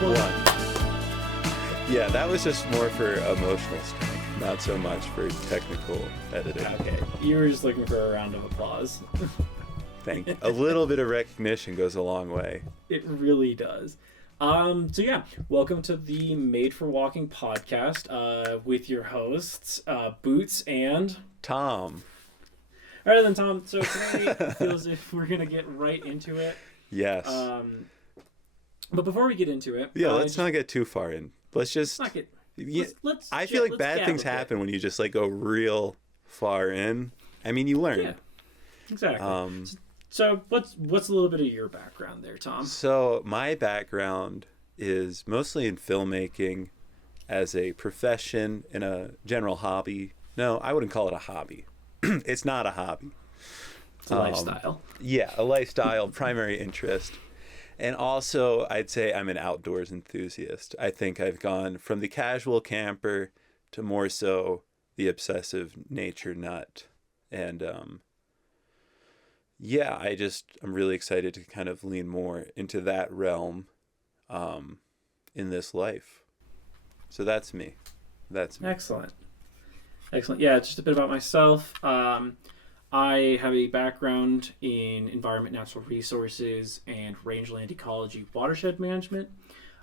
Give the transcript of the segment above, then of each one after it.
One. Yeah, that was just more for emotional strength, not so much for technical editing. Okay, you were just looking for a round of applause. Thank you. A little bit of recognition goes a long way. It really does. So yeah, welcome to the Made for Walking podcast with your hosts, Boots and Tom. All right then, Tom. So today it feels as if we're gonna get right into it. Yes. But before we get into it, let's not get too far in. Let's just. Not get, let's I feel like bad things happen when you just like go real far in. I mean, you learn. Yeah, exactly. So what's a little bit of your background there, Tom? So my background is mostly in filmmaking as a profession and a general hobby. No, I wouldn't call it a hobby. It's not a hobby. It's a lifestyle. Yeah, a lifestyle, primary interest. And also, I'd say I'm an outdoors enthusiast. I think I've gone from the casual camper to more so the obsessive nature nut. And I'm really excited to kind of lean more into that realm in this life. So that's me. Excellent. Yeah, just a bit about myself. I have a background in environment, natural resources, and rangeland ecology, watershed management.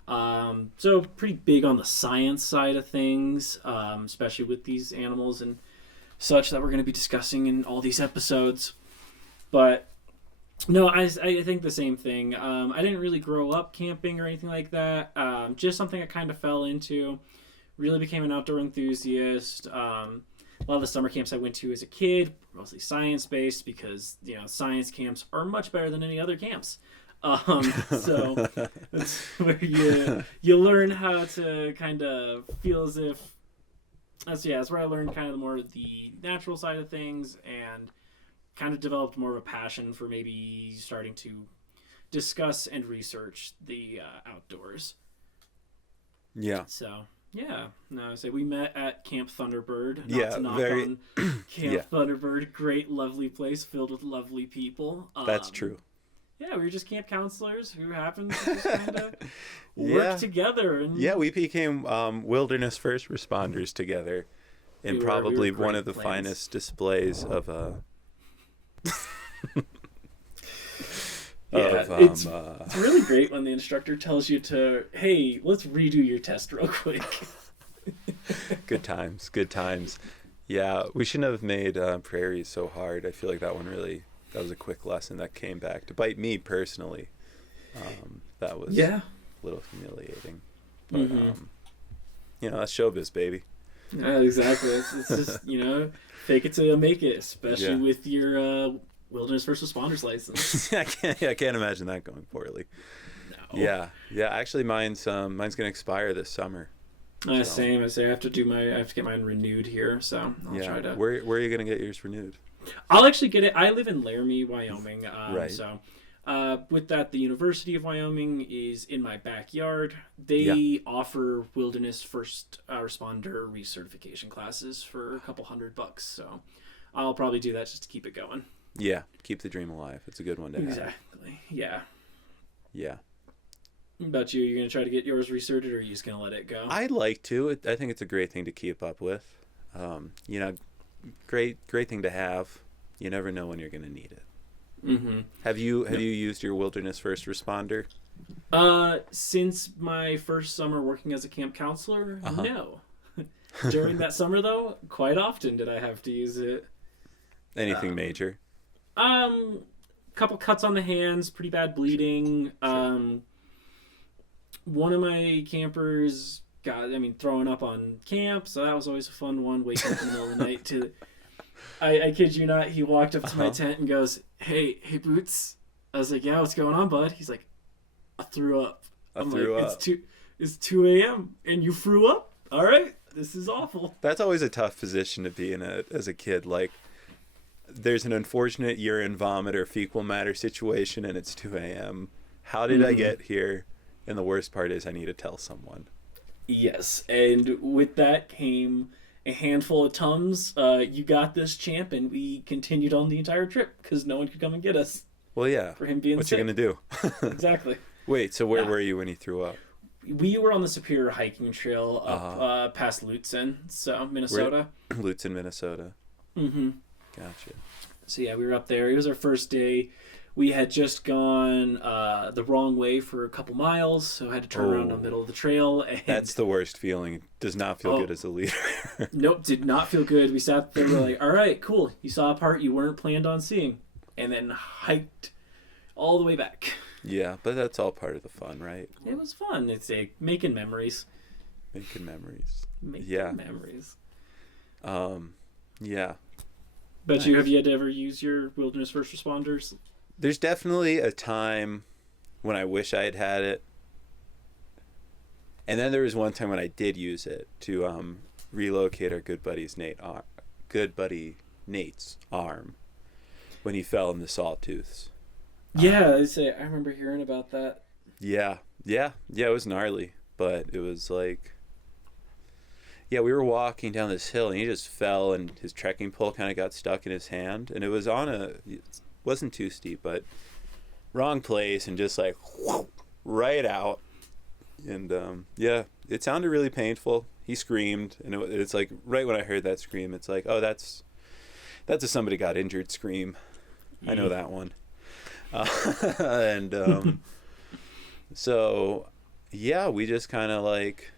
So pretty big on the science side of things, especially with these animals and such that we're going to be discussing in all these episodes. But no, I think the same thing. I didn't really grow up camping or anything like that. Just something I kind of fell into. Really became an outdoor enthusiast. A lot of the summer camps I went to as a kid, mostly science-based, because, science camps are much better than any other camps. So that's where you learn how to kind of feel as if... That's where I learned kind of more of the natural side of things and kind of developed more of a passion for maybe starting to discuss and research the outdoors. Yeah. So... Yeah, no, so we met at Camp Thunderbird. On Camp Thunderbird, great, lovely place filled with lovely people. That's true. Yeah, we were just camp counselors who happened to just kind of work together. And we became wilderness first responders together in probably one of the finest displays of it's really great when the instructor tells you to, hey, let's redo your test real quick. Good times. Yeah, we shouldn't have made prairies so hard. I feel like that was a quick lesson that came back to bite me personally. That was a little humiliating. But, that's showbiz, baby. Yeah, exactly. It's just, fake it till you make it, especially with your... Wilderness first responders license. I can't imagine that going poorly. No. Yeah. Actually, mine's gonna expire this summer. Same. I have to get mine renewed here, so I'll try to. Where are you gonna get yours renewed? I'll actually get it. I live in Laramie, Wyoming. Right. So, with that, the University of Wyoming is in my backyard. They offer wilderness first responder recertification classes for a couple $100. So, I'll probably do that just to keep it going. Yeah, keep the dream alive. It's a good one to have. Exactly. Yeah. Yeah. What about you? You're going to try to get yours recerted, or are you just going to let it go? I'd like to. I think it's a great thing to keep up with. Great thing to have. You never know when you're going to need it. Mm-hmm. Have you used your wilderness first responder? Since my first summer working as a camp counselor, no. During that summer, though, quite often did I have to use it. Anything major? Couple cuts on the hands, pretty bad bleeding. Sure. One of my campers throwing up on camp, so that was always a fun one, waking up in the middle of the night to... I kid you not, he walked up to my tent and goes, hey, Boots. I was like, yeah, what's going on, bud? He's like, I threw up. It's 2 a.m. and you threw up? All right, this is awful. That's always a tough position to be in as a kid, like... There's an unfortunate urine, vomit, or fecal matter situation, and it's 2 a.m. How did I get here? And the worst part is I need to tell someone. Yes, and with that came a handful of Tums. You got this, champ, and we continued on the entire trip because no one could come and get us. Well, yeah. For him being what sick. you gonna do? Exactly. Wait, so where were you when he threw up? We were on the Superior hiking trail up past Lutsen, so Minnesota. Lutsen, Minnesota. Mm-hmm. Gotcha. So yeah, we were up there. It was our first day. We had just gone the wrong way for a couple miles, so I had to turn around in the middle of the trail. And that's the worst feeling. It does not feel good as a leader. Nope, did not feel good. We sat there, we're like, all right, cool. You saw a part you weren't planned on seeing, and then hiked all the way back. Yeah, but that's all part of the fun, right? It was fun. It's making memories. Making memories. Memories. Yeah. But nice. have you had to ever use your wilderness first responders? There's definitely a time when I wish I had had it. And then there was one time when I did use it to relocate our good buddy Nate's arm when he fell in the sawtooths. Yeah, I remember hearing about that. Yeah, it was gnarly, but it was like, yeah, we were walking down this hill and he just fell and his trekking pole kind of got stuck in his hand, and it was it wasn't too steep, but wrong place, and just like whoop, right out. And yeah, it sounded really painful. He screamed, and it's like right when I heard that scream, it's like, oh, that's a somebody got injured scream. I know that one. And so yeah, we just kind of like,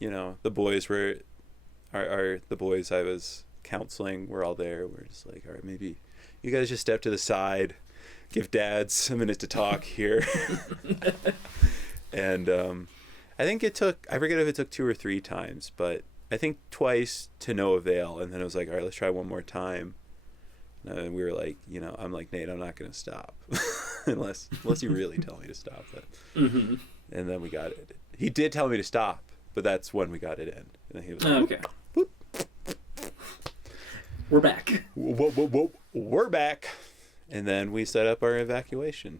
the boys were the boys I was counseling were all there. We're just like, all right, maybe you guys just step to the side, give dads a minute to talk here. And I think I forget if it took 2 or 3 times, but I think twice to no avail. And then it was like, all right, let's try one more time. And we were like, I'm like, Nate, I'm not going to stop unless you really tell me to stop it. Mm-hmm. And then we got it. He did tell me to stop, but that's when we got it in. And then he was like, okay. Whoop. We're back. Whoa. We're back. And then we set up our evacuation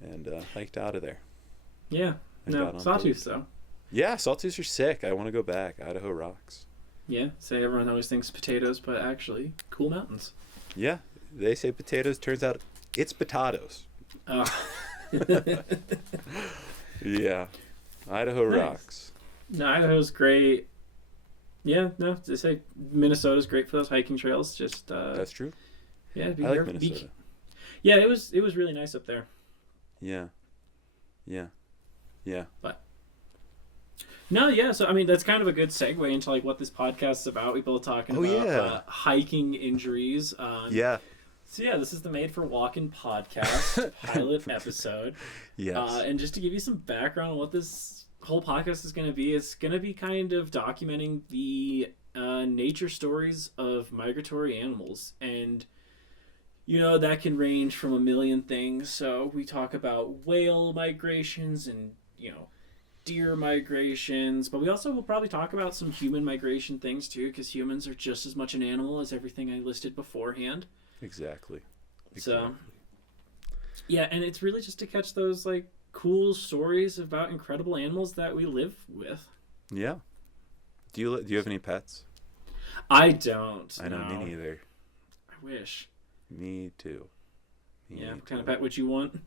and hiked out of there. Yeah. No, sawtooths though. Yeah, sawtooths are sick. I want to go back. Idaho rocks. Yeah, say everyone always thinks potatoes, but actually, cool mountains. Yeah, they say potatoes. Turns out it's potatoes. Oh. Yeah, Idaho rocks. No, Idaho's great. Yeah, no, they say Minnesota's great for those hiking trails. Just that's true. Yeah, I like Minnesota. Yeah, it was really nice up there. Yeah. But no, yeah. So I mean, that's kind of a good segue into like what this podcast is about. We both talking about hiking injuries. Yeah. So yeah, this is the Made for Walkin Podcast pilot episode. Yes. And just to give you some background on what this whole podcast is going to be, it's going to be kind of documenting the nature stories of migratory animals. And, that can range from a million things. So we talk about whale migrations and, deer migrations. But we also will probably talk about some human migration things too, because humans are just as much an animal as everything I listed beforehand. Exactly. So, yeah, and it's really just to catch those like cool stories about incredible animals that we live with. Yeah. Do you have any pets? I don't. I know, me neither. I wish. Me too. What kind of pet would you want?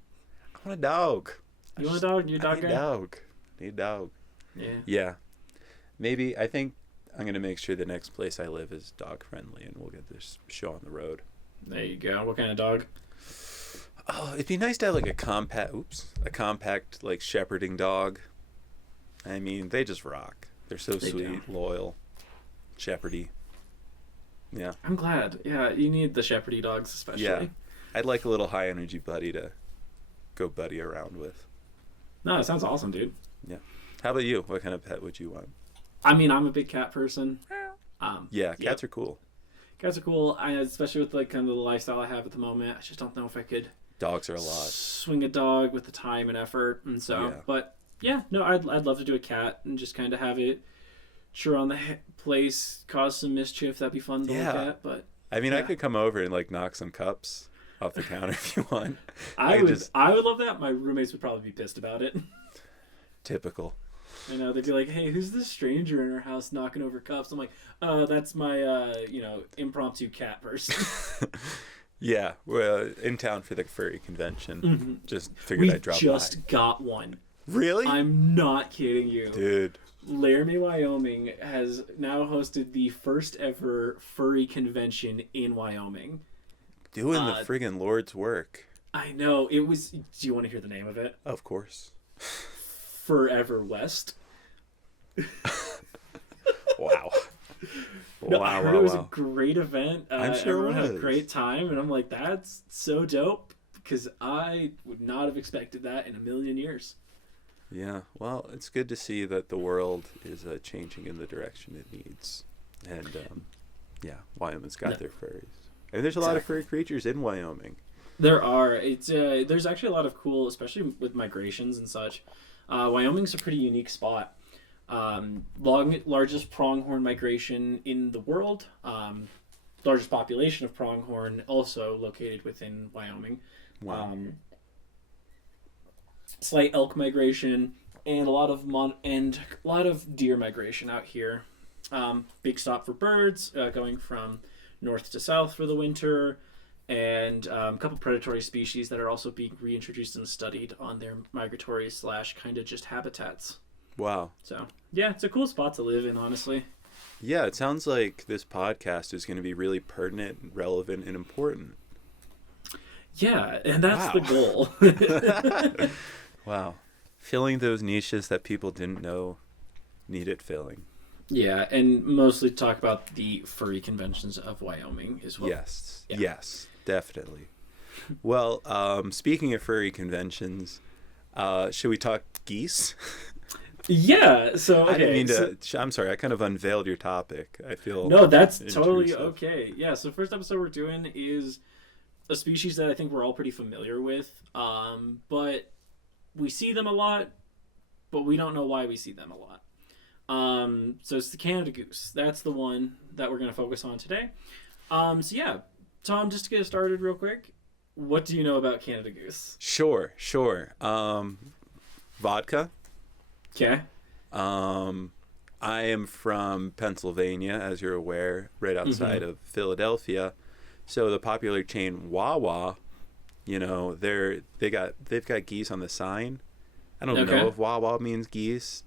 I want a dog. You want a dog? You're a dog guy? Need a dog. Yeah. Yeah. Maybe, I think I'm going to make sure the next place I live is dog friendly, and we'll get this show on the road. There you go. What kind of dog? Oh, it'd be nice to have like a compact like shepherding dog. I mean, they just rock. They're so sweet, loyal, shepherdy. Yeah. I'm glad. Yeah, you need the shepherdy dogs especially. Yeah. I'd like a little high energy buddy to go buddy around with. No, it sounds awesome, dude. Yeah. How about you? What kind of pet would you want? I mean, I'm a big cat person. Yeah, cats are cool. Cats are cool, especially with like kind of the lifestyle I have at the moment. I just don't know if I could. Dogs are a lot. Swing a dog with the time and effort, and so. Yeah. But yeah, no, I'd love to do a cat and just kind of have it chew on the place, cause some mischief. That'd be fun to look at. But I mean, I could come over and like knock some cups off the counter if you want. I would love that. My roommates would probably be pissed about it. Typical. I know, they'd be like, hey, who's this stranger in our house knocking over cups? I'm like, that's my, impromptu cat person. Yeah, we're in town for the furry convention. Mm-hmm. Just figured I'd drop by. We just got one Really? I'm not kidding you. Dude. Laramie, Wyoming has now hosted the first ever furry convention in Wyoming. Doing the friggin' Lord's work. I know. It was... Do you want to hear the name of it? Of course. Forever West. Wow. No, I heard it was wow. a great event. I'm sure everyone it was. had a great time, and I'm like, that's so dope, because I would not have expected that in a million years. Yeah, well, it's good to see that the world is changing in the direction it needs. And, yeah, Wyoming's got their furries. And there's a lot of furry creatures in Wyoming. There are. It's there's actually a lot of cool, especially with migrations and such. Wyoming's a pretty unique spot. Largest pronghorn migration in the world. Largest population of pronghorn also located within Wyoming. Wow. Slight elk migration and a lot of deer migration out here. Big stop for birds, going from north to south for the winter, and a couple predatory species that are also being reintroduced and studied on their migratory / kind of just habitats. Wow. So yeah, it's a cool spot to live in, honestly. Yeah, it sounds like this podcast is going to be really pertinent, relevant, and important. Yeah, and that's the goal. Wow. Filling those niches that people didn't know needed filling. Yeah, and mostly talk about the furry conventions of Wyoming as well. Yes. Yeah. Yes, definitely. Well, speaking of furry conventions, should we talk geese? Yeah, so okay. I didn't mean to. I'm sorry, I kind of unveiled your topic. I feel no, that's totally intrusive. okay. Yeah, so first episode we're doing is a species that I think we're all pretty familiar with, but we see them a lot, but we don't know why we see them a lot. So it's the Canada goose. That's the one that we're going to focus on today. So yeah, Tom, just to get us started real quick, what do you know about Canada goose? Sure. Vodka. Okay. I am from Pennsylvania, as you're aware, right outside of Philadelphia. So the popular chain Wawa, you know, they've got geese on the sign. I don't know if Wawa means geese.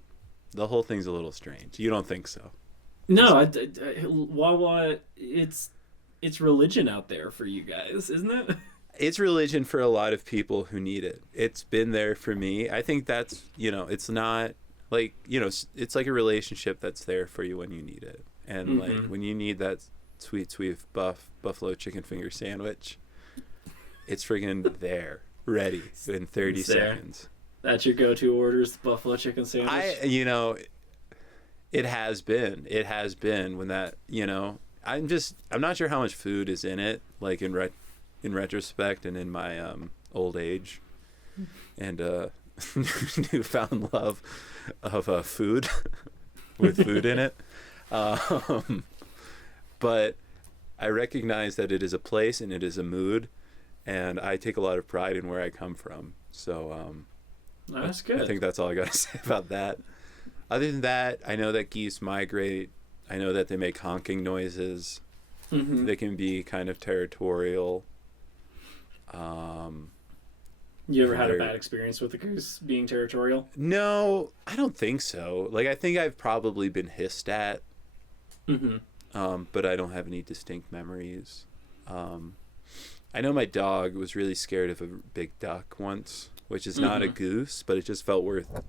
The whole thing's a little strange. You don't think so? No, Wawa, it's religion out there for you guys, isn't it? It's religion for a lot of people who need it. It's been there for me. I think that's, you know, it's not like, you know, it's like a relationship that's there for you when you need it. And like when you need that sweet buffalo chicken finger sandwich, it's friggin' there, ready in 30 seconds. That's your go-to orders, the buffalo chicken sandwich? It has been when that, you know, I'm not sure how much food is in it, like in retrospect and in my old age and newfound love of food with food in it. But I recognize that it is a place and it is a mood, and I take a lot of pride in where I come from. So that's good. I think that's all I got to say about that. Other than that, I know that geese migrate. I know that they make honking noises. They can be kind of territorial. You ever had a bad experience with the goose being territorial? No, I don't think so. Like, I think I've probably been hissed at. But I don't have any distinct memories. I know my dog was really scared of a big duck once, which is not a goose, but it just felt worth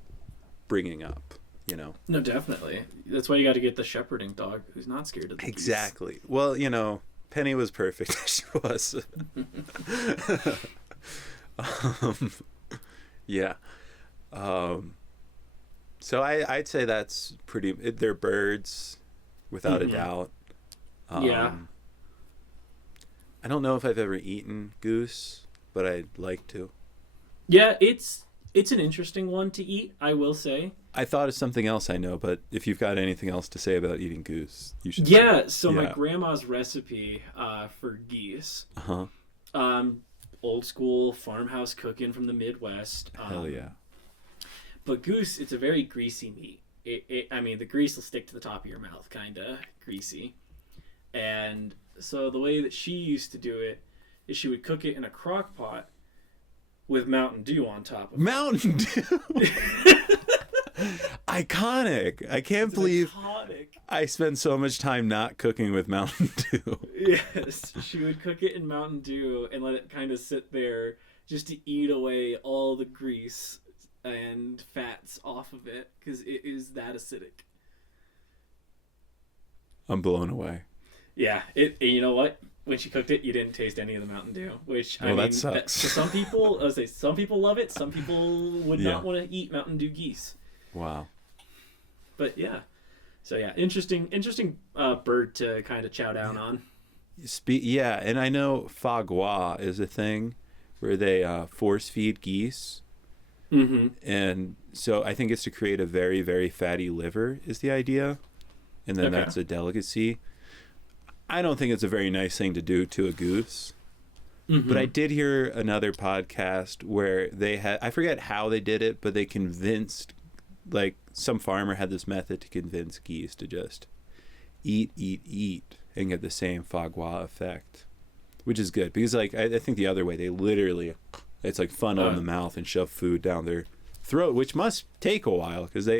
bringing up, you know? No, definitely. That's why you got to get the shepherding dog who's not scared of the Exactly. Geese. Well, you know, Penny was perfect as she was. Yeah. So I'd say that's pretty... They're birds, without a doubt. Yeah. I don't know if I've ever eaten goose, but I'd like to. Yeah, it's an interesting one to eat, I will say. I thought of something else I know, but if you've got anything else to say about eating goose, you should. Yeah, so my grandma's recipe for geese. Old school farmhouse cooking from the Midwest. Hell yeah. But goose, it's a very greasy meat. I mean, the grease will stick to the top of your mouth, kind of greasy. And so the way that she used to do it is she would cook it in a crock pot with Mountain Dew on top of Mountain Dew. Iconic. I can't believe iconic. I spend so much time not cooking with Mountain Dew. Yes, she would cook it in Mountain Dew and let it kind of sit there just to eat away all the grease and fats off of it because it is that acidic. I'm blown away. Yeah, you know what? When she cooked it, you didn't taste any of the Mountain Dew, which I mean, that sucks. For some people, I would say some people love it. Some people would not want to eat Mountain Dew geese. Wow. But yeah, so yeah, interesting bird to kind of chow down on. Yeah, and I know foie gras is a thing where they force feed geese. Mm-hmm. And so I think it's to create a very, very fatty liver is the idea. And then that's a delicacy. I don't think it's a very nice thing to do to a goose. Mm-hmm. But I did hear another podcast where they had, I forget how they did it, but they convinced, like, some farmer had this method to convince geese to just eat and get the same foie gras effect, which is good. Because, like, I think the other way, they literally, it's like funnel in the mouth and shove food down their throat, which must take a while because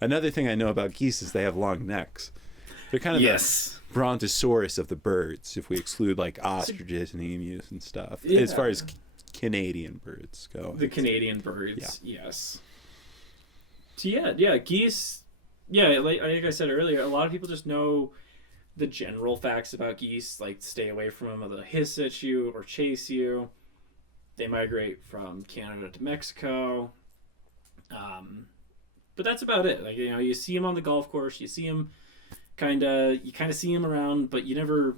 another thing I know about geese is they have long necks. They're kind of the brontosaurus of the birds, if we exclude like ostriches and emus and stuff, as far as Canadian birds go. The Canadian birds, yes. So yeah, geese. Yeah, like I said earlier, a lot of people just know the general facts about geese, like stay away from them, they'll hiss at you or chase you. They migrate from Canada to Mexico. But that's about it. Like, you know, you see them on the golf course, you see them you kind of see them around, but you never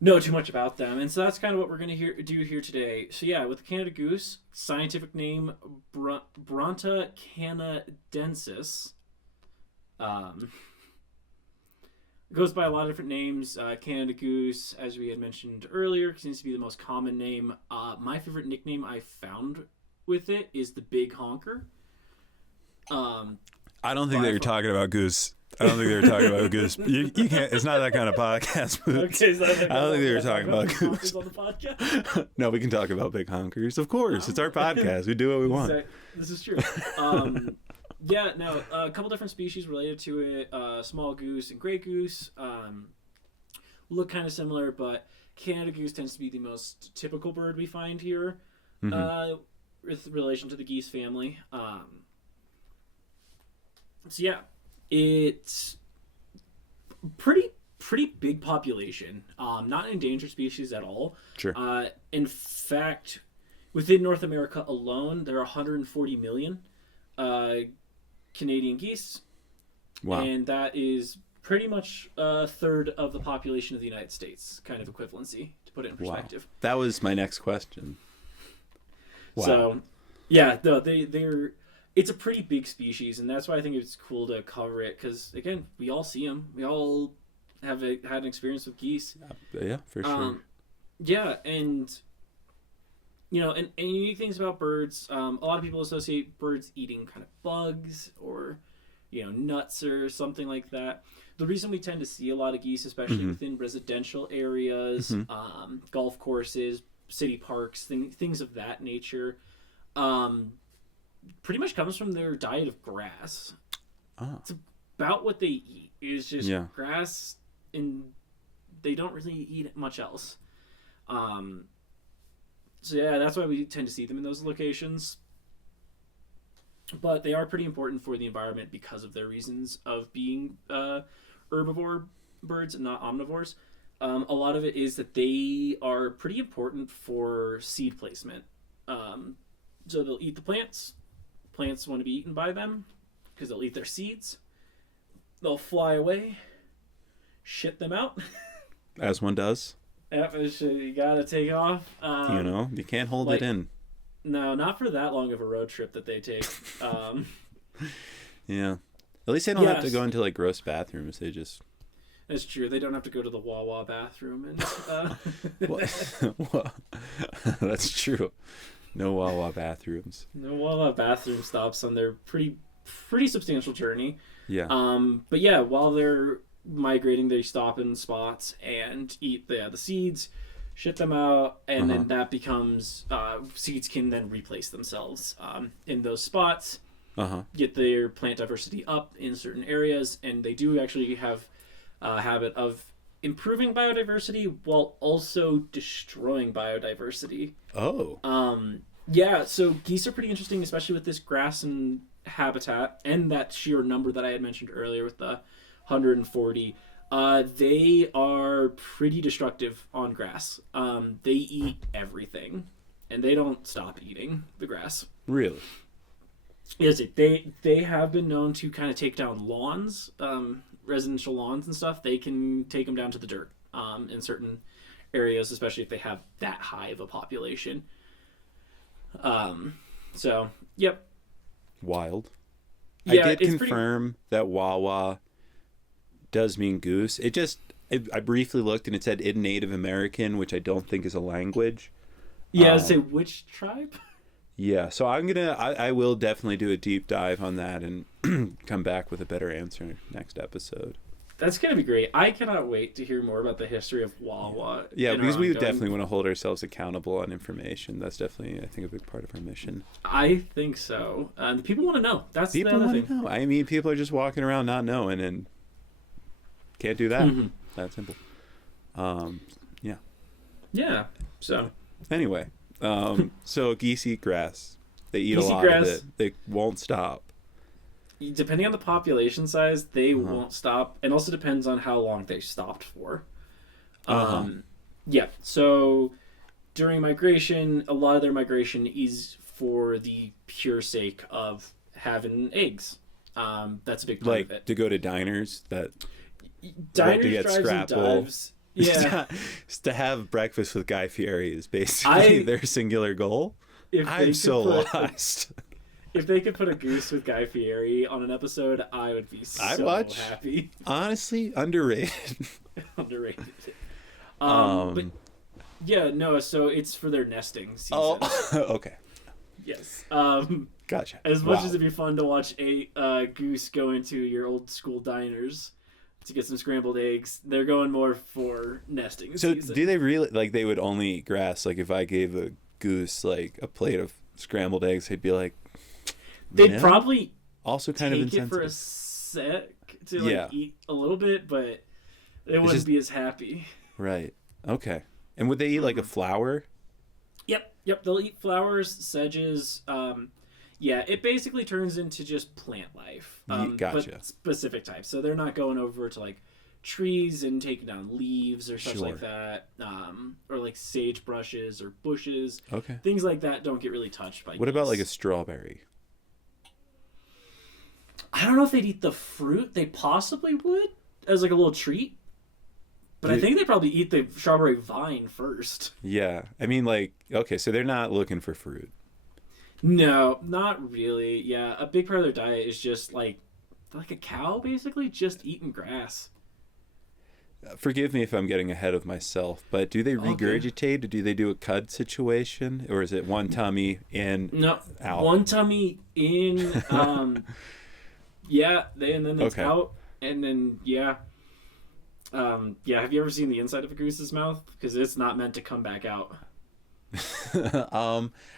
know too much about them. And so that's kind of what we're going to do here today. So yeah, with the Canada goose, scientific name Bronta canadensis. It goes by a lot of different names. Canada goose, as we had mentioned earlier, seems to be the most common name. My favorite nickname I found with it is the Big Honker. I don't think that you're talking about goose. I don't think they were talking about goose. You can't. It's not that kind of podcast. Okay, so I don't think they were talking about goose. On the podcast? No, we can talk about big honkers. Of course, it's our podcast. We do what we want. This is true. A couple different species related to it. Small goose and gray goose look kind of similar, but Canada goose tends to be the most typical bird we find here with relation to the geese family. So yeah. It's pretty big population. Not an endangered species at all. Sure. In fact, within North America alone, there are 140 million Canadian geese. Wow. And that is pretty much a third of the population of the United States, kind of equivalency, to put it in perspective. Wow. That was my next question. Wow. So, yeah, they're... It's a pretty big species, and that's why I think it's cool to cover it, because, again, we all see them. We all had an experience with geese. Yeah, for sure. Yeah, and, you know, and unique things about birds, a lot of people associate birds eating kind of bugs or, you know, nuts or something like that. The reason we tend to see a lot of geese, especially within residential areas, golf courses, city parks, things of that nature, pretty much comes from their diet of grass. Oh. It's about what they eat. It's just grass, and they don't really eat much else. So yeah, that's why we tend to see them in those locations. But they are pretty important for the environment because of their reasons of being herbivore birds and not omnivores. A lot of it is that they are pretty important for seed placement. So they'll eat the plants. Plants want to be eaten by them because they'll eat their seeds. They'll fly away, shit them out. As one does. Yeah, you gotta take off. You can't hold it in. No, not for that long of a road trip that they take. Yeah. At least they don't have to go into like gross bathrooms. They just... That's true. They don't have to go to the Wawa bathroom. And well, that's true. No Wawa bathrooms. No Wawa bathroom stops on their pretty substantial journey. Yeah. But yeah, while they're migrating, they stop in spots and eat the seeds. shit them out, and then that becomes seeds can then replace themselves in those spots. Get their plant diversity up in certain areas, and they do actually have a habit of improving biodiversity while also destroying biodiversity. Yeah, so geese are pretty interesting, especially with this grass and habitat and that sheer number that I had mentioned earlier with the 140. They are pretty destructive on grass. They eat everything, and they don't stop eating the grass. Really? Yes, they have been known to kind of take down lawns, residential lawns and stuff. They can take them down to the dirt in certain areas, especially if they have that high of a population. So, yep. Wild. Yeah, I did confirm that Wawa does mean goose. I briefly looked and it said in Native American, which I don't think is a language. Yeah, say which tribe? Yeah, so I will definitely do a deep dive on that and come back with a better answer next episode. That's going to be great. I cannot wait to hear more about the history of Wawa. Yeah, because we definitely want to hold ourselves accountable on information. That's definitely, I think, a big part of our mission. I think so. The people want to know. That's the other thing. Know. I mean, people are just walking around not knowing and can't do that. That's simple. Yeah. Yeah, so. Anyway, so geese eat grass. They eat a lot of it. They won't stop. Depending on the population size, they won't stop. And also depends on how long they stopped for. Yeah, so during migration, a lot of their migration is for the pure sake of having eggs. That's a big part of it. To go to diners diners, to get drives, Scrapple. and dives. Yeah. to have breakfast with Guy Fieri is basically their singular goll. I'm so lost. If they could put a Goose with Guy Fieri on an episode, I would be so happy. Honestly, underrated. Underrated. But yeah, no, so it's for their nesting season. Oh, okay. Yes. Gotcha. As much as it'd be fun to watch a goose go into your old school diners to get some scrambled eggs, they're going more for nesting season. So do they really, they would only eat grass? Like if I gave a goose a plate of scrambled eggs, they'd be like, they'd probably also kind of insensitive. Take it for a sec to eat a little bit, but they wouldn't be as happy. Right. Okay. And would they eat a flower? Yep. They'll eat flowers, sedges. It basically turns into just plant life. Gotcha. But specific types. So they're not going over to trees and taking down leaves or such like that. Or sage brushes or bushes. Okay. Things like that don't get really touched by What about a strawberry? I don't know if they'd eat the fruit. They possibly would as a little treat. But I think they probably eat the strawberry vine first. Yeah. I mean, okay, so they're not looking for fruit. No, not really. Yeah, a big part of their diet is just like a cow, basically, just eating grass. Forgive me if I'm getting ahead of myself, but do they regurgitate or do they do a cud situation? Or is it one tummy in, out? One tummy in, and then it's out, and then, have you ever seen the inside of a goose's mouth? Because it's not meant to come back out.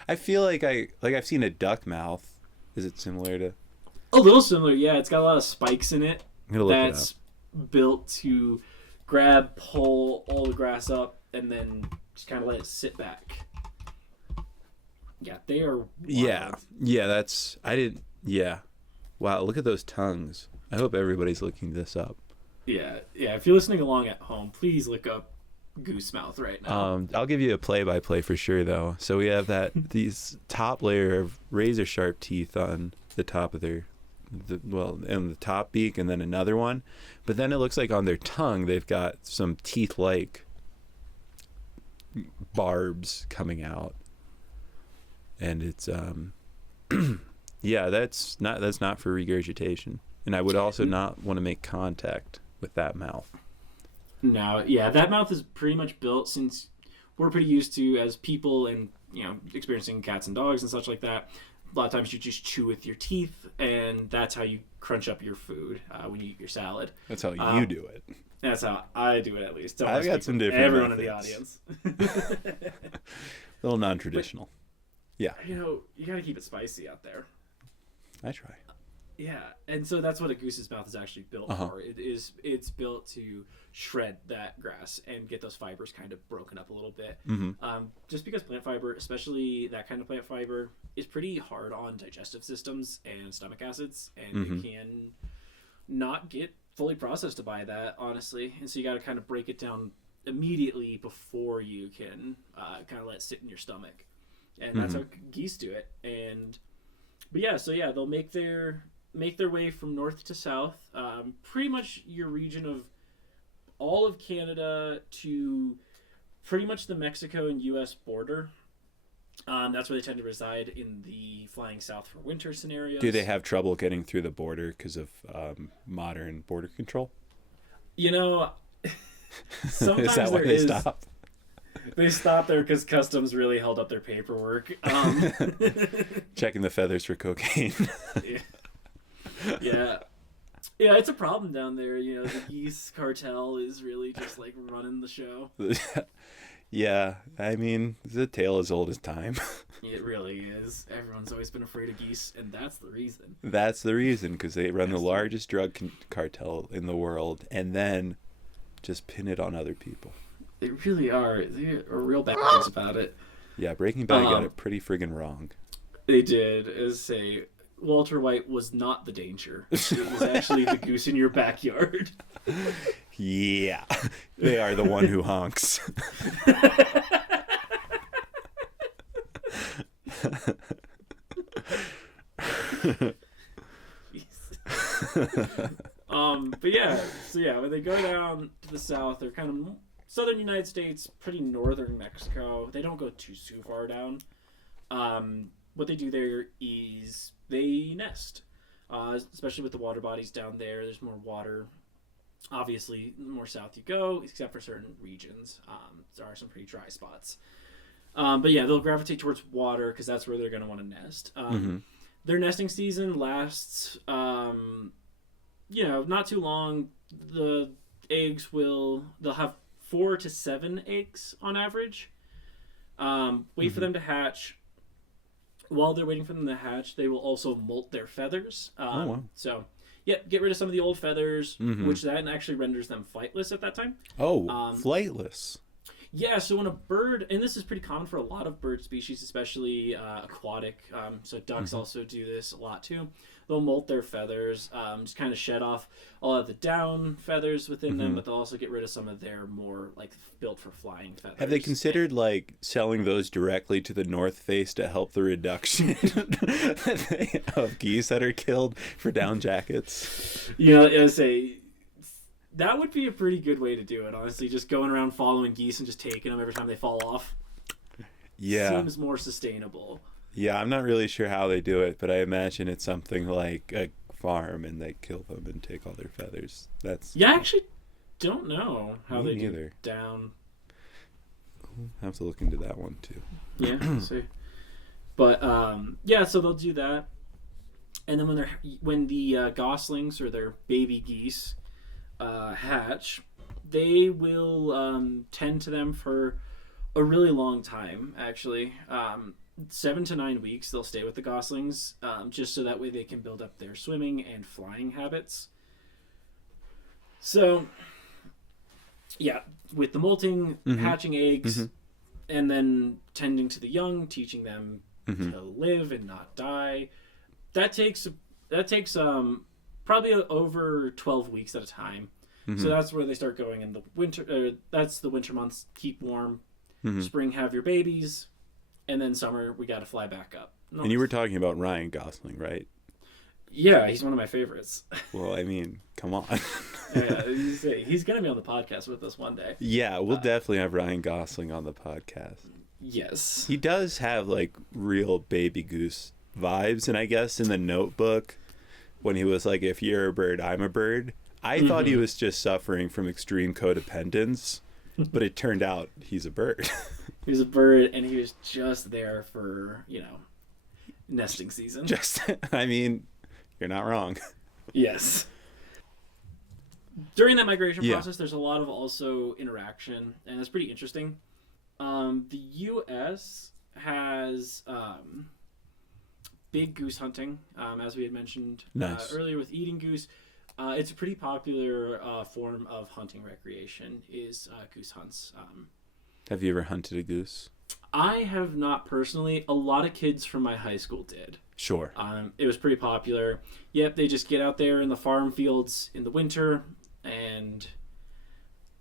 I feel like I've seen a duck mouth. Is it similar to? A little similar, yeah. It's got a lot of spikes in it. That's built to pull all the grass up, and then just kind of let it sit back. Yeah, they are wild. Yeah. Wow, look at those tongues. I hope everybody's looking this up. Yeah. If you're listening along at home, please look up goose mouth right now. I'll give you a play-by-play for sure, though. So we have these top layer of razor-sharp teeth on the top of and the top beak, and then another one. But then it looks like on their tongue they've got some teeth-like barbs coming out, and it's that's not for regurgitation. And I would also not want to make contact with that mouth. No, yeah, that mouth is pretty much built, since we're pretty used to, as people and experiencing cats and dogs and such like that, A lot of times you just chew with your teeth, and that's how you crunch up your food when you eat your salad. That's how you do it. That's how I do it, at least. I've got some different everyone methods. in the audience. A little non-traditional. Yeah. You got to keep it spicy out there. I try. Yeah, and so that's what a goose's mouth is actually built for. It's built to shred that grass and get those fibers kind of broken up a little bit. Just because plant fiber, especially that kind of plant fiber, is pretty hard on digestive systems and stomach acids, and it can not get fully processed by that, honestly. And so you got to kind of break it down immediately before you can kind of let it sit in your stomach, and that's how geese do it. They'll make their way from north to south, pretty much your region of all of Canada to pretty much the Mexico and U.S. border. That's where they tend to reside in the flying south for winter scenarios. Do they have trouble getting through the border because of modern border control? Sometimes is that why they stop? They stopped there because customs really held up their paperwork. Checking the feathers for cocaine. Yeah, it's a problem down there. The geese cartel is really just like running the show. Yeah, I mean, it's a tale as old as time. It really is. Everyone's always been afraid of geese, and that's the reason. That's the reason, because they run the largest drug cartel in the world, and then just pin it on other people. They really are. They are real bastards about it. Yeah, Breaking Bad got it pretty friggin' wrong. They did. As say, Walter White was not the danger. It was actually the goose in your backyard. Yeah, they are the one who honks. When they go down to the south, they're kind of southern United States, pretty northern Mexico. They don't go too far down. What they do there is they nest, especially with the water bodies down there. There's more water. Obviously, the more south you go, except for certain regions, there are some pretty dry spots. They'll gravitate towards water because that's where they're going to want to nest. Their nesting season lasts, not too long. The eggs they'll have 4 to 7 eggs on average. Wait for them to hatch. While they're waiting for them to hatch, they will also molt their feathers. Get rid of some of the old feathers, which then actually renders them flightless at that time. Flightless. Yeah, so when a bird, and this is pretty common for a lot of bird species, especially aquatic, so ducks also do this a lot too. They'll molt their feathers, just kind of shed off all of the down feathers within them, but they'll also get rid of some of their more built for flying feathers. Have they considered selling those directly to the North Face to help the reduction of geese that are killed for down jackets? That would be a pretty good way to do it, honestly. Just going around following geese and just taking them every time they fall off. Yeah. Seems more sustainable. Yeah, I'm not really sure how they do it, but I imagine it's something like a farm and they kill them and take all their feathers. I actually don't know how they do it down. I'll have to look into that one too. Yeah, see. But so they'll do that. And then when the goslings or their baby geese hatch, they will tend to them for a really long time, actually. 7 to 9 weeks they'll stay with the goslings, just so that way they can build up their swimming and flying habits. So with the molting, hatching eggs, and then tending to the young, teaching them to live and not die, that takes probably over 12 weeks at a time. So that's where they start going in the winter. That's the winter months. Keep warm. Spring, have your babies. And then summer, we got to fly back up. And you were talking about Ryan Gosling, right? Yeah, he's one of my favorites. Well, I mean, come on. He's going to be on the podcast with us one day. Yeah, we'll definitely have Ryan Gosling on the podcast. Yes. He does have real baby goose vibes. And I guess in The Notebook, when he was like, if you're a bird, I'm a bird, I thought he was just suffering from extreme codependence. But it turned out he's a bird. He was a bird, and he was just there for, nesting season. I mean, you're not wrong. Yes. During that migration process, there's a lot of also interaction, and it's pretty interesting. The U.S. has big goose hunting, as we had mentioned earlier with eating goose. It's a pretty popular form of hunting recreation is goose hunts. Have you ever hunted a goose? I have not personally. A lot of kids from my high school did. Sure. It was pretty popular. Yep, they just get out there in the farm fields in the winter, and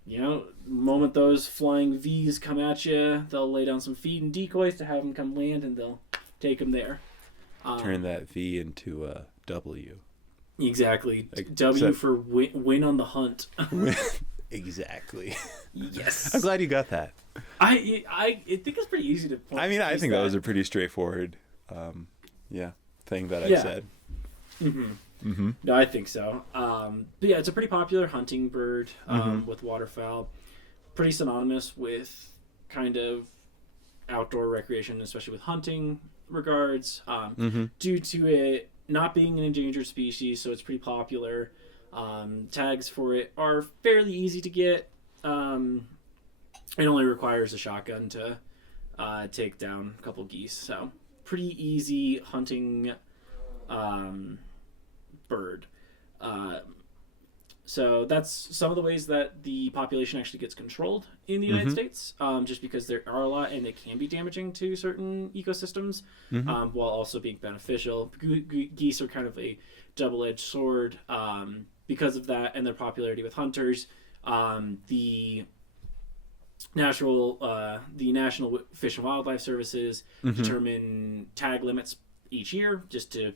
the moment those flying V's come at you, they'll lay down some feed and decoys to have them come land, and they'll take them there. Turn that V into a W. Exactly. W for win on the hunt. Exactly. Yes. I'm glad you got that. I think it's pretty easy to point. I mean, I think that was a pretty straightforward thing that I said. No, I think so. But yeah, it's a pretty popular hunting bird with waterfowl. Pretty synonymous with kind of outdoor recreation, especially with hunting regards, due to it not being an endangered species, so it's pretty popular. Tags for it are fairly easy to get. It only requires a shotgun to take down a couple geese, so pretty easy hunting bird. So that's some of the ways that the population actually gets controlled in the United States, just because there are a lot and it can be damaging to certain ecosystems, while also being beneficial. Geese are kind of a double-edged sword because of that and their popularity with hunters. The National Fish and Wildlife Services determine tag limits each year just to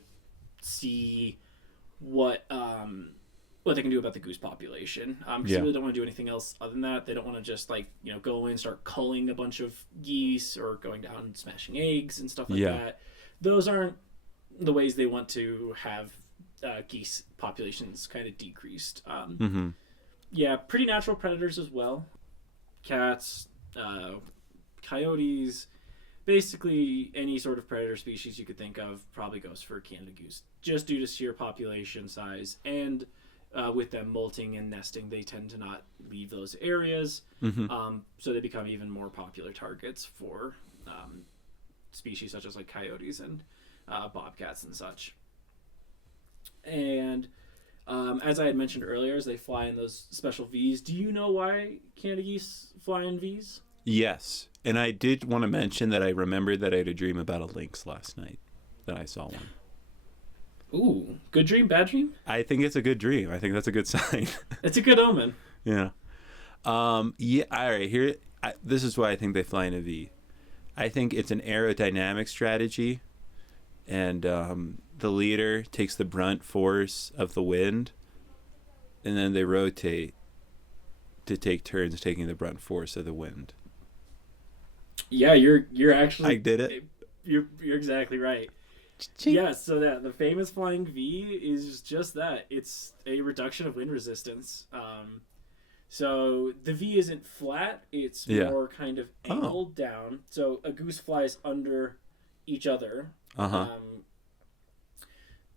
see what they can do about the goose population. Because they really don't want to do anything else other than that. They don't want to just go in and start culling a bunch of geese or going down and smashing eggs and stuff like that. Those aren't the ways they want to have geese populations kind of decreased. Pretty natural predators as well. Cats, coyotes, basically any sort of predator species you could think of probably goes for Canada goose, just due to sheer population size. And with them molting and nesting, they tend to not leave those areas, so they become even more popular targets for species such as like coyotes and bobcats and such. And as I had mentioned earlier, as they fly in those special Vs, do you know why Canada geese fly in Vs? Yes, and I did want to mention that I remembered that I had a dream about a lynx last night, that I saw one. Ooh, good dream, bad dream? I think it's a good dream. I think that's a good sign. It's a good omen. Yeah. All right, this is why I think they fly in a V. I think it's an aerodynamic strategy, and the leader takes the brunt force of the wind, and then they rotate to take turns taking the brunt force of the wind. Yeah, you're actually... I did it. You're exactly right. Yeah, so the famous flying V is just that. It's a reduction of wind resistance. So the V isn't flat, it's more kind of angled down. So a goose flies under each other.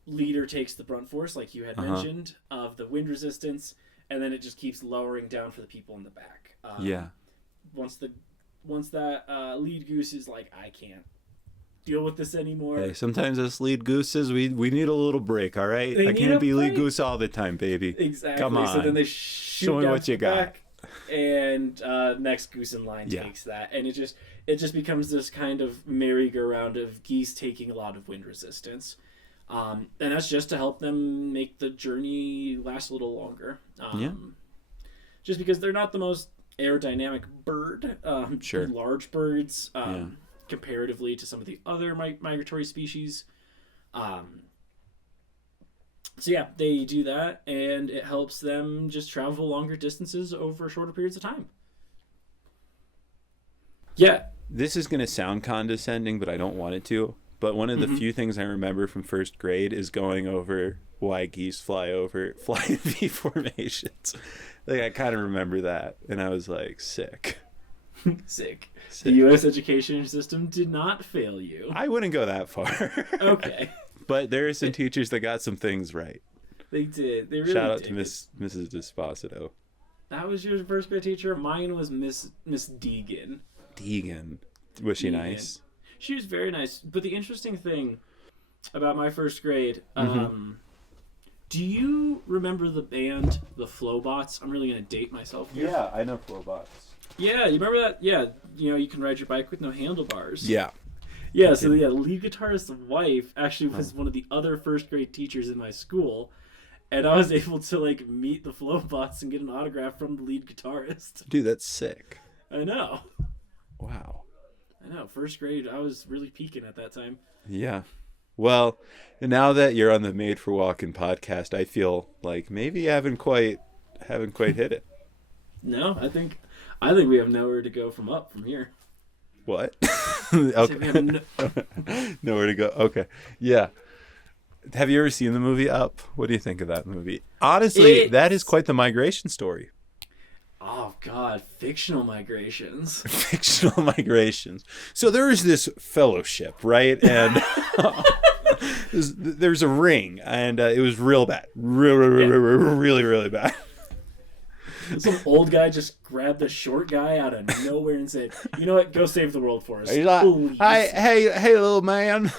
Leader takes the brunt force, like you had mentioned, of the wind resistance, and then it just keeps lowering down for the people in the back. Once that lead goose is like, I can't deal with this anymore. Hey, sometimes us lead gooses, we need a little break, all right? I can't be lead goose all the time, baby. Exactly. Come on. So then they show me what you got. And next goose in line takes that. And it just becomes this kind of merry-go-round of geese taking a lot of wind resistance. And that's just to help them make the journey last a little longer. Just because they're not the most aerodynamic bird. Large birds. Comparatively to some of the other migratory species. So yeah, they do that, and it helps them just travel longer distances over shorter periods of time. Yeah. This is going to sound condescending, but I don't want it to. But one of the few things I remember from first grade is going over why geese fly in V formations. I kind of remember that, and I was like, sick. Sick. The Sick. U.S. education system did not fail you. I wouldn't go that far. Okay. But there are some teachers that got some things right. They did. They really Shout out did. to Mrs. Desposito. That was your first grade teacher? Mine was Miss Deegan. Deegan. Was she Deegan. nice? She was very nice. But the interesting thing about my first grade, do you remember the band, the Flowbots? I'm really going to date myself here. Yeah, I know Flowbots. Yeah, you remember that? Yeah, you can ride your bike with no handlebars. Yeah. Yeah, so the lead guitarist's wife actually was one of the other first grade teachers in my school. And I was able to meet the Flowbots and get an autograph from the lead guitarist. Dude, that's sick. I know. Wow. I know. First grade, I was really peaking at that time. Yeah. Well, now that you're on the Made for Walkin podcast, I feel like maybe you haven't quite hit it. No, I think we have nowhere to go from here. What? Okay. We have Nowhere to go. Okay. Yeah. Have you ever seen the movie Up? What do you think of that movie? Honestly, that is quite the migration story. Oh, God. Fictional migrations. Fictional migrations. So there is this fellowship, right? And there's a ring, and it was real bad. Really bad. Some old guy just grabbed the short guy out of nowhere and said, "You know what? Go save the world for us." He's like, Please." hey, little man.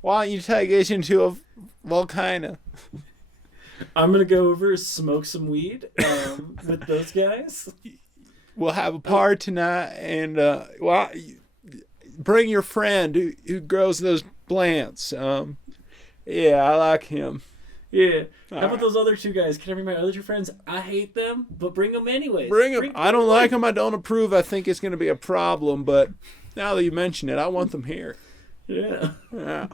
Why don't you take us into a volcano? I'm going to go over, smoke some weed with those guys. We'll have a party tonight, and bring your friend who grows those plants. Yeah, I like him. Yeah. How about those other two guys? Can I bring my other two friends? I hate them, but bring them anyways. Bring them. I don't like them. I don't approve. I think it's going to be a problem, but now that you mention it, I want them here. Yeah. Yeah.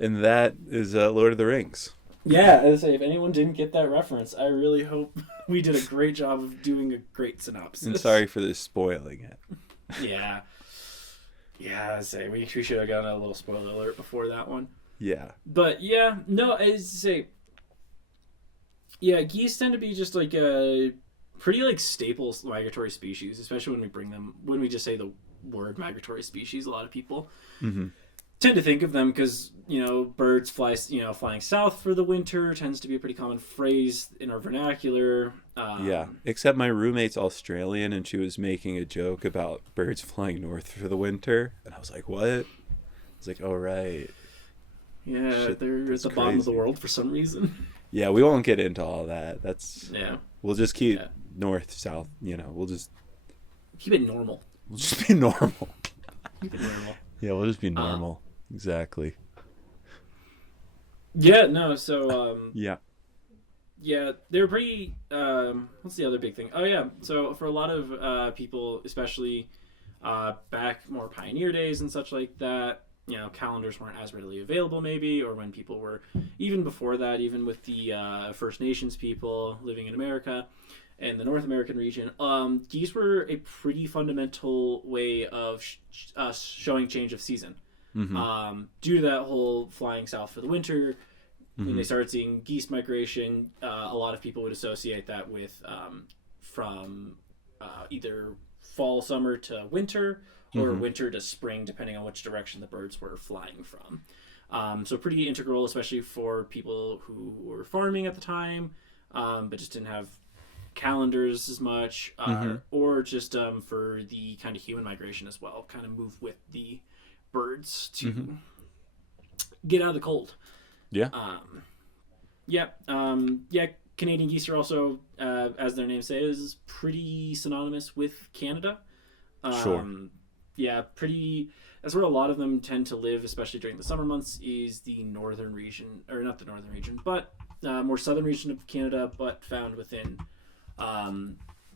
And that is Lord of the Rings. Yeah, as I say, if anyone didn't get that reference, I really hope we did a great job of doing a great synopsis. And sorry for this spoiling it. Yeah. Yeah, I say we should have gotten a little spoiler alert before that one. Yeah. But yeah, no, as to say, yeah, geese tend to be just a pretty staple migratory species, especially when we just say the word migratory species. A lot of people tend to think of them because birds flying south for the winter tends to be a pretty common phrase in our vernacular. Yeah, except my roommate's Australian, and she was making a joke about birds flying north for the winter, and I was like, "What?" I was like, "Oh right." Yeah, they're at the bottom of the world for some reason. Yeah, we won't get into all that. We'll just keep north, south. We'll just keep it normal. We'll just be normal. Keep it normal. Yeah, we'll just be normal. Exactly. Yeah. No. So. Yeah. Yeah, they're pretty. What's the other big thing? Oh yeah. So for a lot of people, especially back more pioneer days and such like that, calendars weren't as readily available maybe, or when people were, even before that, even with the First Nations people living in America and the North American region, geese were a pretty fundamental way of showing change of season. Due to that whole flying south for the winter, when they started seeing geese migration, a lot of people would associate that with from either fall, summer to winter, or winter to spring, depending on which direction the birds were flying from. So pretty integral, especially for people who were farming at the time, but just didn't have calendars as much, or just for the kind of human migration as well, kind of move with the birds to get out of the cold. Yeah. Canadian geese are also, as their name says, pretty synonymous with Canada. Sure. Yeah, pretty. That's where a lot of them tend to live, especially during the summer months, is the northern region, or not the northern region, but more southern region of Canada, but found within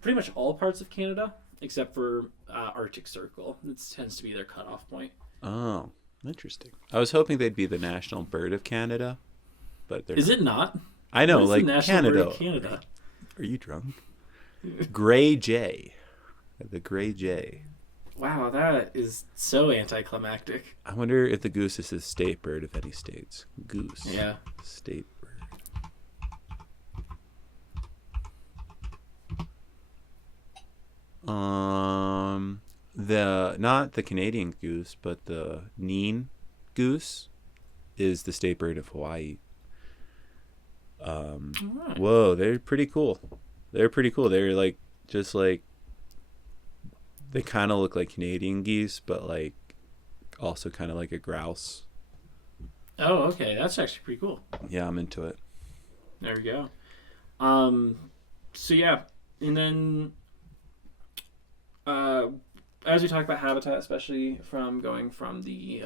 pretty much all parts of Canada, except for Arctic Circle. It tends to be their cutoff point. Oh, interesting. I was hoping they'd be the national bird of Canada, but they're Is not. it not? I know, What is like the national Canada. bird of Canada? Are you drunk? Gray jay. The gray jay. Wow, that is so anticlimactic. I wonder if the goose is the state bird of any states. Goose. Yeah. State bird. Not the Canadian goose, but the Neen goose is the state bird of Hawaii. Alright. Whoa, they're pretty cool. They're pretty cool. They're like just like they kind of look like Canadian geese, but like also kind of like a grouse. Oh, okay. That's actually pretty cool. Yeah, I'm into it. There we go. So yeah, and then as we talk about habitat, especially from going from the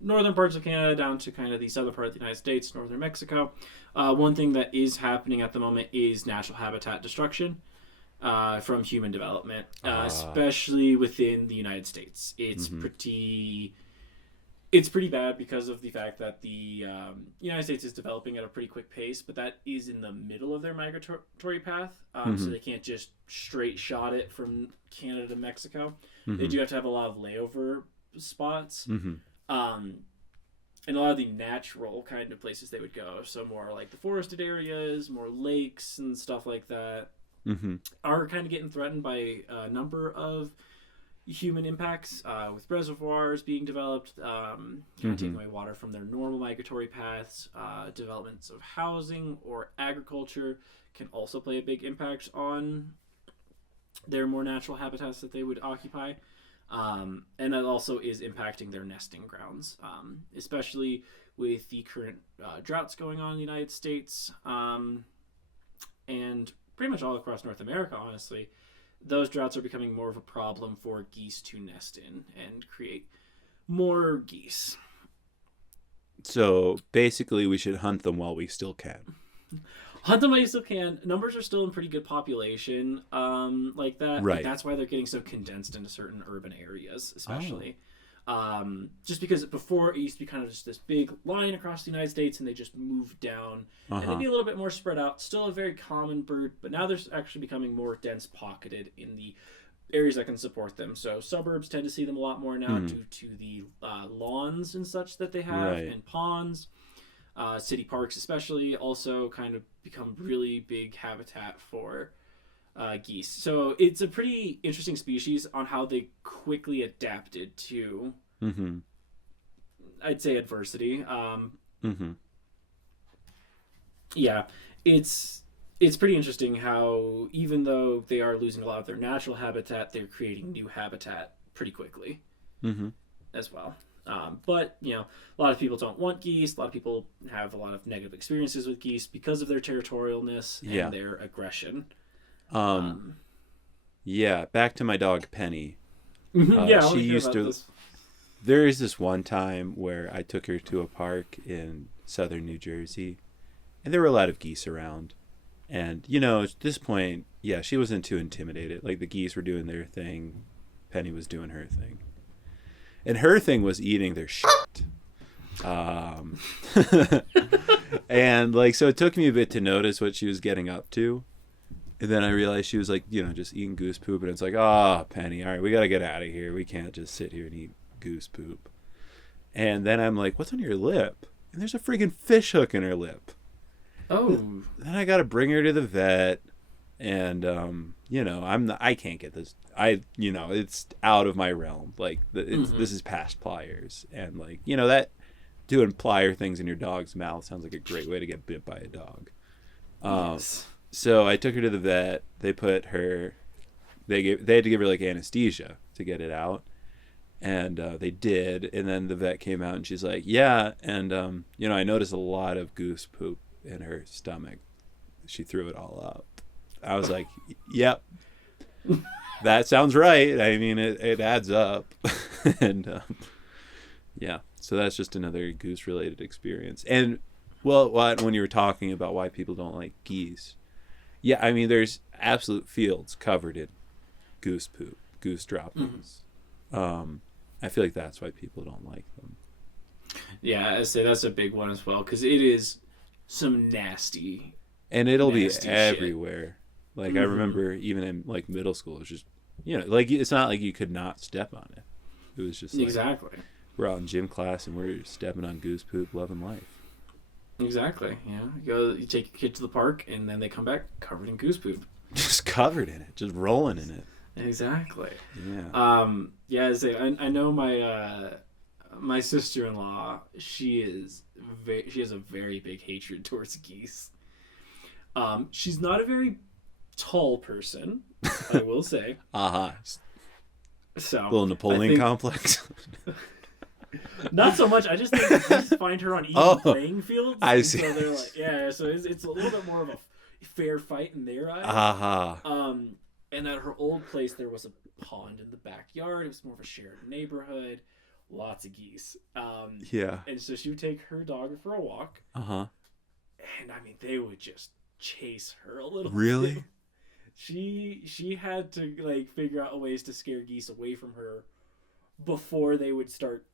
northern parts of Canada down to kind of the southern part of the United States, northern Mexico, one thing that is happening at the moment is natural habitat destruction from human development, especially within the United States. It's pretty bad because of the fact that the United States is developing at a pretty quick pace, but that is in the middle of their migratory path, so they can't just straight shot it from Canada to Mexico. They do have to have a lot of layover spots, and a lot of the natural kind of places they would go, so more like the forested areas, more lakes and stuff like that, are kind of getting threatened by a number of human impacts, with reservoirs being developed, kind of taking away water from their normal migratory paths. Developments of housing or agriculture can also play a big impact on their more natural habitats that they would occupy. And that also is impacting their nesting grounds, especially with the current droughts going on in the United States, and pretty much all across North America, honestly. Those droughts are becoming more of a problem for geese to nest in and create more geese. So basically, we should hunt them while we still can. Hunt them while you still can. Numbers are still in pretty good population, like that. Right. Like that's why they're getting so condensed into certain urban areas, especially. Just because before it used to be kind of just this big line across the United States, and they just moved down, and they'd be a little bit more spread out. Still a very common bird, but now they're actually becoming more dense pocketed in the areas that can support them. So suburbs tend to see them a lot more now due to the lawns and such that they have, and ponds. City parks especially also kind of become really big habitat for geese. So it's a pretty interesting species on how they quickly adapted to, I'd say, adversity. Yeah, it's pretty interesting how even though they are losing a lot of their natural habitat, they're creating new habitat pretty quickly as well. But, you know, a lot of people don't want geese. A lot of people have a lot of negative experiences with geese because of their territorialness and their aggression. Yeah, back to my dog Penny. She used to. There is this one time where I took her to a park in southern New Jersey, and there were a lot of geese around. And, you know, at this point, she wasn't too intimidated. Like, the geese were doing their thing. Penny was doing her thing. And her thing was eating their shit. And, like, so it took me a bit to notice what she was getting up to. And then I realized she was, like, you know, just eating goose poop. And it's like, Penny, all right, we got to get out of here. We can't just sit here and eat goose poop. And then I'm like, what's on your lip? And there's a friggin' fish hook in her lip. Oh. Then I got to bring her to the vet. And, you know, I can't get this. It's out of my realm. Like, this is past pliers. And, like, you know, that doing plier things in your dog's mouth sounds like a great way to get bit by a dog. Yes. So I took her to the vet. They had to give her, like, anesthesia to get it out. And they did. And then the vet came out and she's like, yeah. And, you know, I noticed a lot of goose poop in her stomach. She threw it all up. I was like, yep, that sounds right. I mean, it adds up. And so that's just another goose related experience. And well, when you were talking about why people don't like geese, I mean, there's absolute fields covered in goose poop, goose droppings. I feel like that's why people don't like them. Yeah, I say that's a big one as well, because it is some nasty. And it'll be shit everywhere. Like, I remember even in, like, middle school, it was just, you know, like, it's not like you could not step on it. It was just like, exactly. We're out in gym class and we're stepping on goose poop, loving life. Exactly. Yeah. You take your kid to the park and then they come back covered in goose poop. Just covered in it. Just rolling in it. Exactly. Yeah. Yeah. I know my sister-in-law. She has a very big hatred towards geese. She's not a very tall person, I will say. Uh-huh. So Little Napoleon complex. Not so much. I just think the geese find her on even playing fields. I see. So they're like, yeah. So it's a little bit more of a fair fight in their eyes. Uh-huh. And at her old place, there was a pond in the backyard. It was more of a shared neighborhood. Lots of geese. Yeah. And so she would take her dog for a walk. Uh-huh. And I mean, they would just chase her a little. Really? Bit. She had to like figure out ways to scare geese away from her before they would start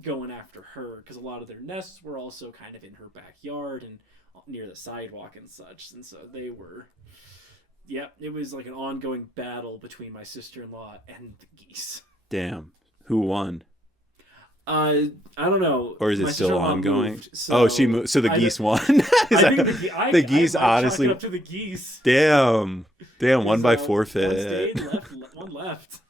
going after her, because a lot of their nests were also kind of in her backyard and near the sidewalk and such, and so they were. Yeah, it was like an ongoing battle between my sister-in-law and the geese. Damn. Who won? I don't know. Or is it still ongoing? Moved, so she moved. So the geese won. I think the geese honestly. Up to the geese. Damn. One by forfeit. One left.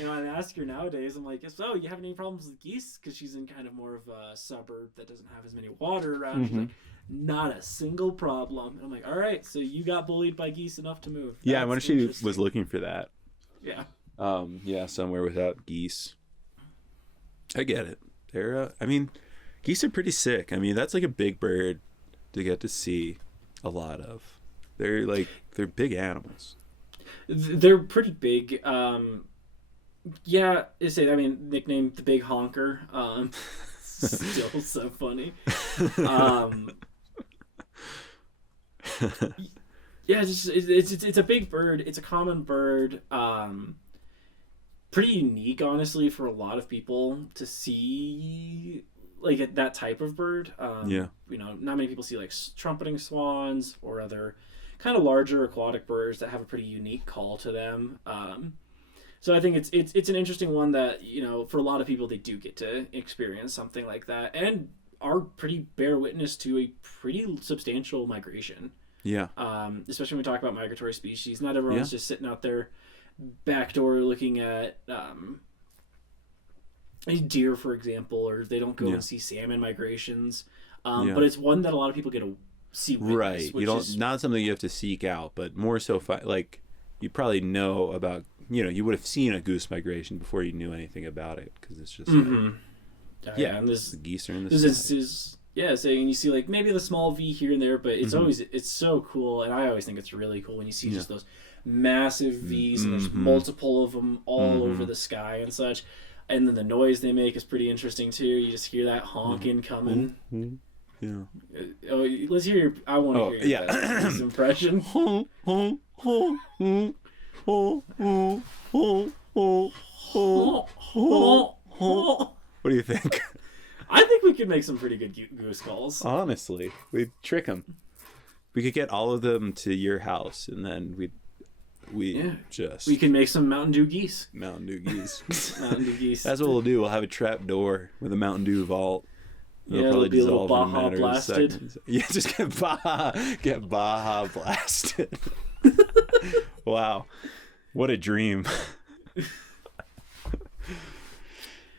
And I ask her nowadays, I'm like, so you having any problems with geese? Because she's in kind of more of a suburb that doesn't have as many water around. She's like, not a single problem. And I'm like, all right, so you got bullied by geese enough to move. Yeah, I wonder if she was looking for that. Yeah. Yeah, somewhere without geese. I get it. They're, geese are pretty sick. I mean, that's like a big bird to get to see a lot of. They're big animals. They're pretty big. Yeah, nicknamed the Big Honker. Still so funny. Yeah, it's a big bird. It's a common bird. Pretty unique, honestly, for a lot of people to see like that type of bird. Yeah. Not many people see like trumpeting swans or other kind of larger aquatic birds that have a pretty unique call to them. So I think it's an interesting one that, for a lot of people, they do get to experience something like that and are pretty bear witness to a pretty substantial migration. Yeah. Especially when we talk about migratory species. Not everyone's just sitting out there back door looking at deer, for example, or they don't go and see salmon migrations. But it's one that a lot of people get to see witness, right. You don't not something you have to seek out, but more so like you probably know about. You would have seen a goose migration before you knew anything about it, because it's just and this, the geese are in the sky. So you see like maybe the small V here and there, but it's so cool, and I always think it's really cool when you see just those massive V's and there's multiple of them all over the sky and such, and then the noise they make is pretty interesting too. You just hear that honking coming. Yeah. Let's hear I want to hear your best impression. What do you think? I think we could make some pretty good goose calls. Honestly, we'd trick them. We could get all of them to your house, and then we can make some Mountain Dew geese. Mountain Dew geese. Mountain Dew geese. That's what we'll do. We'll have a trap door with a Mountain Dew vault. It'll probably be a little Baja blasted. Yeah, just get Baja blasted. Wow. What a dream.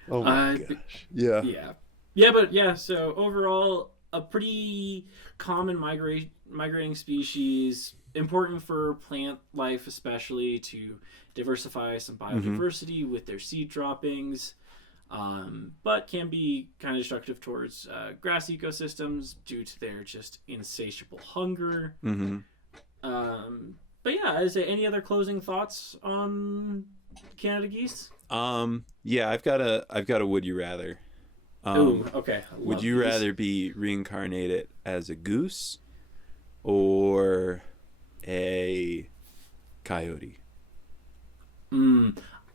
Oh my gosh. Yeah. So overall, a pretty common migrating species, important for plant life, especially to diversify some biodiversity with their seed droppings, but can be kind of destructive towards grass ecosystems due to their just insatiable hunger. But yeah, I'd say, any other closing thoughts on Canada geese? Yeah, I've got a would you rather. Okay. Would you rather be reincarnated as a goose or a coyote?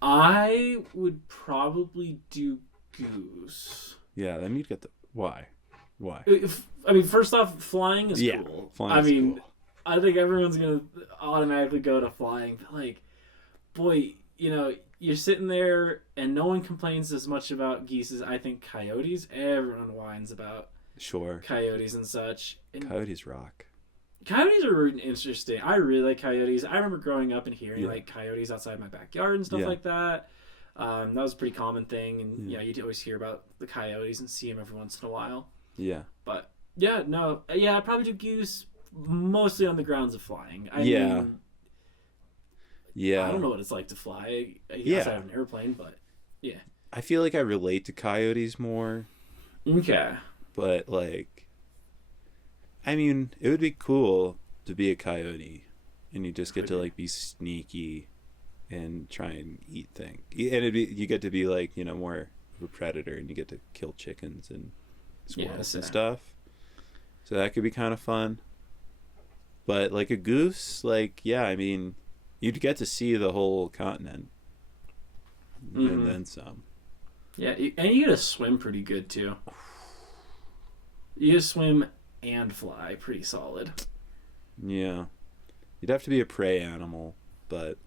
I would probably do goose. Yeah, then you'd get the why. First off, flying is cool. Cool. I think everyone's gonna automatically go to flying, but like, boy, you're sitting there and no one complains as much about geese as I think coyotes. Everyone whines about coyotes and such. And coyotes rock. Coyotes are interesting. I really like coyotes. I remember growing up and hearing Yeah. like coyotes outside my backyard and stuff Yeah. like that. That was a pretty common thing, and you'd always hear about the coyotes and see them every once in a while. Yeah. But I'd probably do goose mostly on the grounds of flying. I Yeah. don't know what it's like to fly Yeah. outside of an airplane, but yeah. I feel like I relate to coyotes more, Okay. but like, I mean, it would be cool to be a coyote, and you just get to like be sneaky and try and eat things, and you get to be like, you know, more of a predator, and you get to kill chickens and squirrels and stuff. So that could be kind of fun. But like a goose, like, yeah, I mean, you'd get to see the whole continent and then some. Yeah, and you gotta swim pretty good too. You gotta swim and fly pretty solid. Yeah. You'd have to be a prey animal, but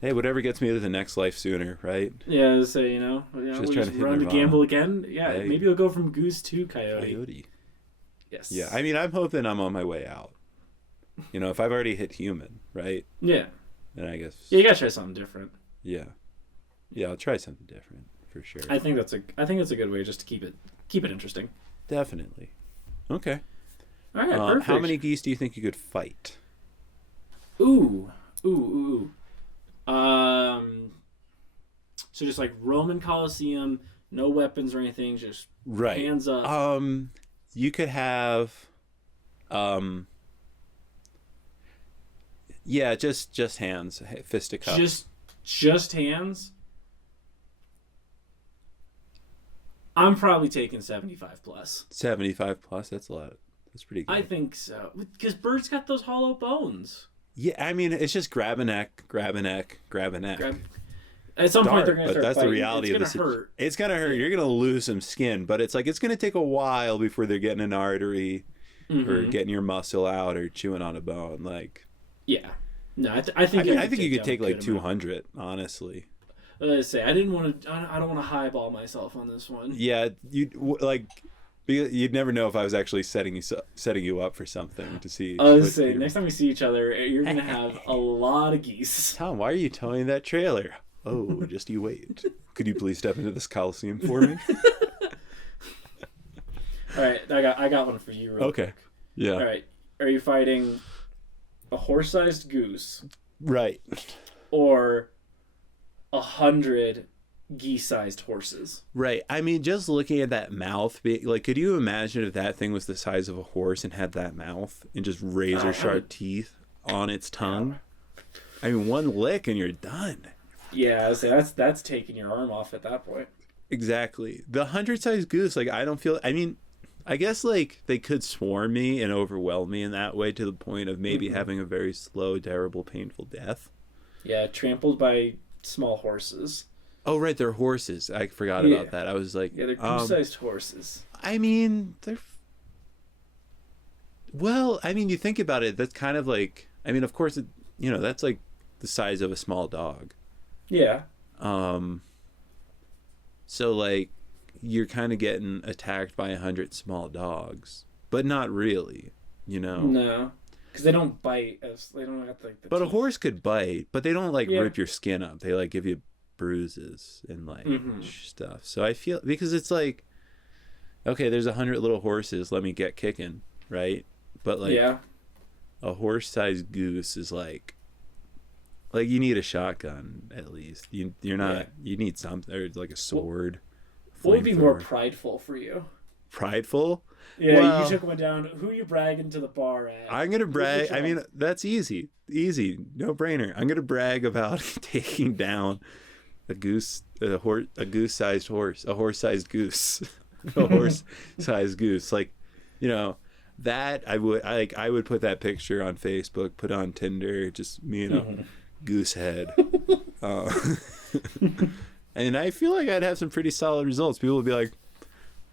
hey, whatever gets me to the next life sooner, right? Yeah, so we'll Just trying to just hit run the Nirvana. gamble again. Yeah, Hey. maybe you'll go from goose to coyote. Coyote. Yes. Yeah, I mean, I'm hoping I'm on my way out. You know, if I've already hit human, right? Yeah. Then I guess. Yeah, you gotta try something different. Yeah. Yeah, I'll try something different for sure. I think that's a good way just to keep it interesting. Definitely. Okay. All right, perfect. How many geese do you think you could fight? Ooh. So just like Roman Colosseum, no weapons or anything, just Right. hands up. You could have, yeah, just hands, fisticuffs. Just hands. I'm probably taking 75 plus. 75 plus. That's a lot. That's pretty good. I think so, because birds got those hollow bones. Yeah, I mean, it's just grab a neck. At some point, they're gonna but start that's fighting. the reality It's of gonna this. hurt. It's gonna hurt. You're gonna lose some skin, but it's like it's gonna take a while before they're getting an artery or getting your muscle out or chewing on a bone. Like, Yeah. No, I think you could take down a like good 200, honestly. amount. I didn't want to. I don't want to highball myself on this one. Yeah, you'd never know if I was actually setting you up for something to see. I was saying, next time we see each other, you're gonna have a lot of geese. Tom, why are you towing that trailer? Oh, just you wait. Could you please step into this Coliseum for me? All right, I got one for you. Real Okay. quick. Yeah. All right, are you fighting a horse-sized goose Right. or 100 geese-sized horses? Right. I mean, just looking at that mouth, like, could you imagine if that thing was the size of a horse and had that mouth and just razor sharp teeth on its tongue? I mean, one lick and you're done. Yeah, I was saying, that's taking your arm off at that point. Exactly. The 100-sized goose, like, I don't feel. I mean, I guess like they could swarm me and overwhelm me in that way to the point of maybe having a very slow, terrible, painful death. Yeah, trampled by small horses. Oh, right, they're horses. I forgot about that. I was like, yeah, they're goose-sized horses. I mean, they're. Well, I mean, you think about it. That's kind of like. I mean, of course, that's like the size of a small dog. Yeah. So like, you're kind of getting attacked by 100 small dogs, but not really, No, because they don't bite. They don't have like the But teeth. a horse could bite, but they don't like rip your skin up. They like give you bruises and like stuff. So I feel, because it's like, okay, there's 100 little horses. Let me get kicking, right? But like, a horse-sized goose is like you need a shotgun at least. You're not. You need something, or like a sword. What would be more prideful for you? Prideful? Yeah, Well, you took one down. Who are you bragging to the bar at? I'm gonna brag. I mean, that's easy, no brainer. I'm gonna brag about taking down a goose-sized horse, a horse-sized goose, a horse-sized goose. Like, that I would put that picture on Facebook, put on Tinder, just me and a goose head. And I feel like I'd have some pretty solid results. People would be like,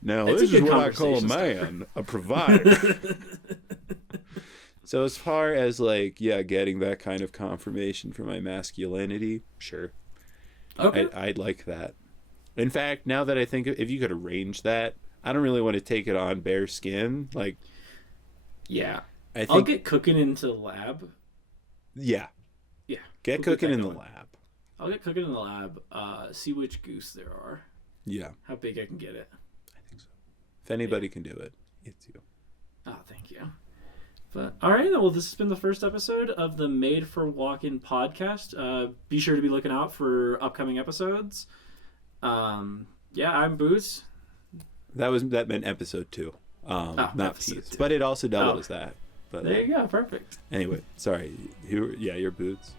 "Now this is what I call a man, a provider." So as far as like, getting that kind of confirmation for my masculinity, sure. Okay. I'd like that. In fact, now that I think, if you could arrange that, I don't really want to take it on bare skin. Like, Yeah. I think I'll get cooking into the lab. Yeah. Yeah. Get we'll cooking get in the going. lab. I'll get cooking in the lab. See which goose there are. Yeah. How big I can get it. I think so. If anybody can do it, it's you. Oh, thank you. But all right, well, this has been the first episode of the Made for Walkin Podcast. Be sure to be looking out for upcoming episodes. Yeah, I'm Boots. That meant episode 2. Not piece, but it also doubled as that. But there you go, perfect. Anyway, sorry. You're Boots.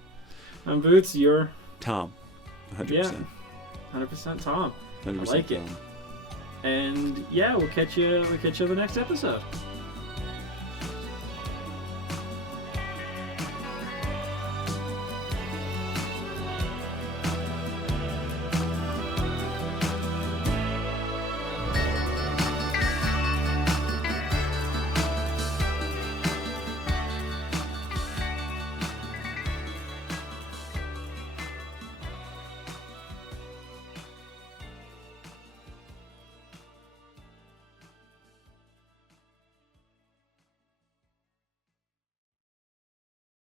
I'm Boots. You're Tom. 100%. Yeah, 100% Tom. 100% I like Tom. it. And yeah, we'll catch you. We'll catch you on the next episode.